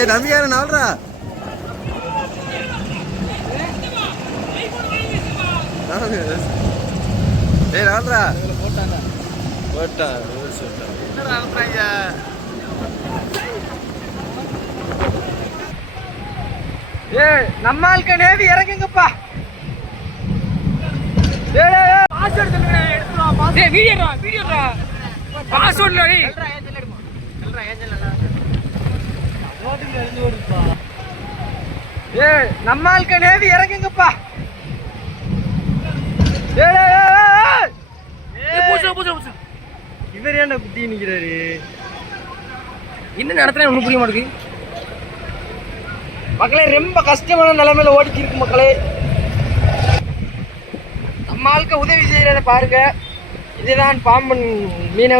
ஏய் நம்பியார நாள்ரா ஏய் நாள்ரா போட்டா என்னடா அனுப்புறாங்க ஏய் நம்ம ஆளுக்க நேவி இறங்குங்கப்பா பாஸ்வேர்ட் சொல்லுங்க எடுத்துறா பாஸ்வேர்ட் வீடியோடா பாஸ்வேர்ட்ல டேய் சொல்றா ஏஞ்சல் நல்லா ரோட்ல இருந்து ஓடுப்பா ஏய் நம்ம ஆளுக்க நேவி இறங்குங்கப்பா ஏய் பூசு இவர் ஏன்டா குத்தி நிக்கிறாரு என்ன நடத்துறேன் ஒன்றும் புரிய மாட்டேங்குது மக்களே ரொம்ப கஷ்டமான நிலைமையில ஓடிச்சு இருக்கு மக்களே நம்ம ஆளுக்கு உதவி செய்யறத பாருங்க இதுதான் பாம்பன் மீனவர்